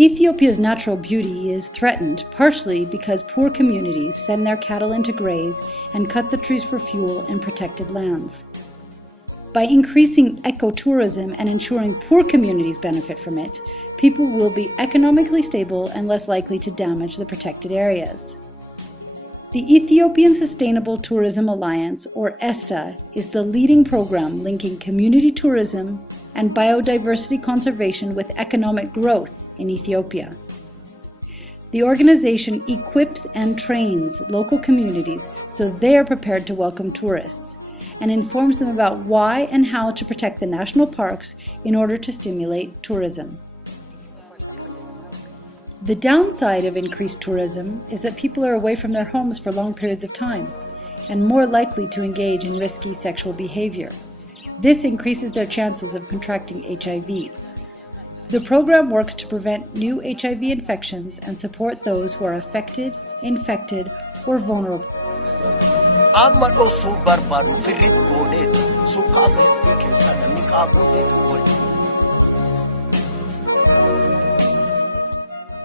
Ethiopia's natural beauty is threatened partially because poor communities send their cattle in to graze and cut the trees for fuel in protected lands. By increasing ecotourism and ensuring poor communities benefit from it, people will be economically stable and less likely to damage the protected areas. The Ethiopian Sustainable Tourism Alliance, or ESTA, is the leading program linking community tourism and biodiversity conservation with economic growth in Ethiopia. The organization equips and trains local communities so they are prepared to welcome tourists, and informs them about why and how to protect the national parks in order to stimulate tourism. The downside of increased tourism is that people are away from their homes for long periods of time and more likely to engage in risky sexual behavior. This increases their chances of contracting HIV. The program works to prevent new HIV infections and support those who are affected, infected, or vulnerable.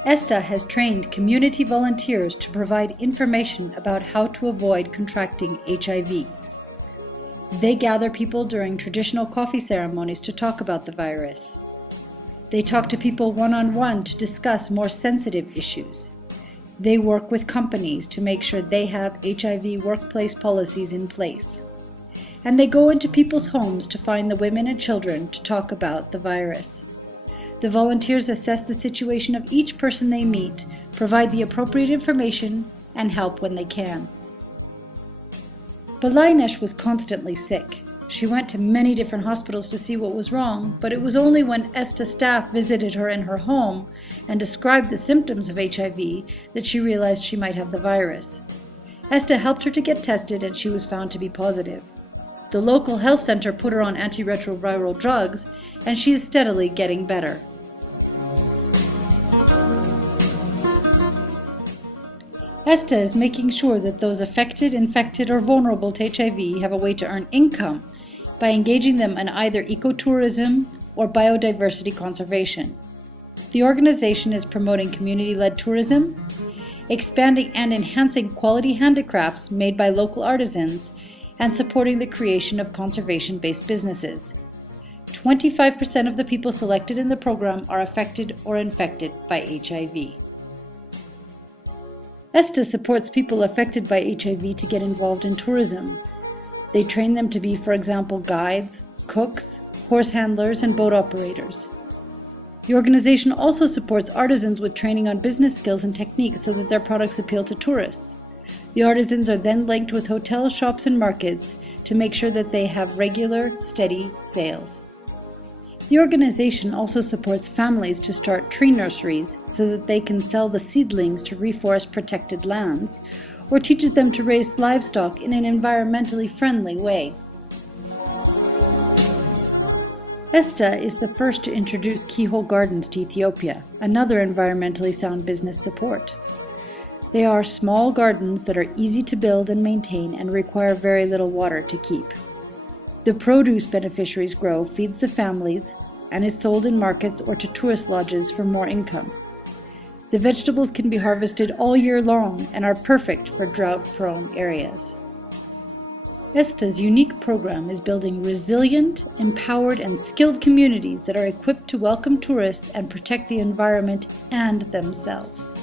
ESTA has trained community volunteers to provide information about how to avoid contracting HIV. They gather people during traditional coffee ceremonies to talk about the virus. They talk to people one-on-one to discuss more sensitive issues. They work with companies to make sure they have HIV workplace policies in place. And they go into people's homes to find the women and children to talk about the virus. The volunteers assess the situation of each person they meet, provide the appropriate information, and help when they can. Balainesh was constantly sick. She went to many different hospitals to see what was wrong, but it was only when ESTA staff visited her in her home and described the symptoms of HIV that she realized she might have the virus. ESTA helped her to get tested and she was found to be positive. The local health center put her on antiretroviral drugs and she is steadily getting better. ESTA is making sure that those affected, infected, or vulnerable to HIV have a way to earn income by engaging them in either ecotourism or biodiversity conservation. The organization is promoting community-led tourism, expanding and enhancing quality handicrafts made by local artisans, and supporting the creation of conservation-based businesses. 25% of the people selected in the program are affected or infected by HIV. ESTA supports people affected by HIV to get involved in tourism. They train them to be, for example, guides, cooks, horse handlers, and boat operators. The organization also supports artisans with training on business skills and techniques so that their products appeal to tourists. The artisans are then linked with hotels, shops, and markets to make sure that they have regular, steady sales. The organization also supports families to start tree nurseries so that they can sell the seedlings to reforest protected lands, or teaches them to raise livestock in an environmentally friendly way. ESTA is the first to introduce keyhole gardens to Ethiopia, another environmentally sound business support. They are small gardens that are easy to build and maintain and require very little water to keep. The produce beneficiaries grow feeds the families and is sold in markets or to tourist lodges for more income. The vegetables can be harvested all year long and are perfect for drought-prone areas. ESTA's unique program is building resilient, empowered, and skilled communities that are equipped to welcome tourists and protect the environment and themselves.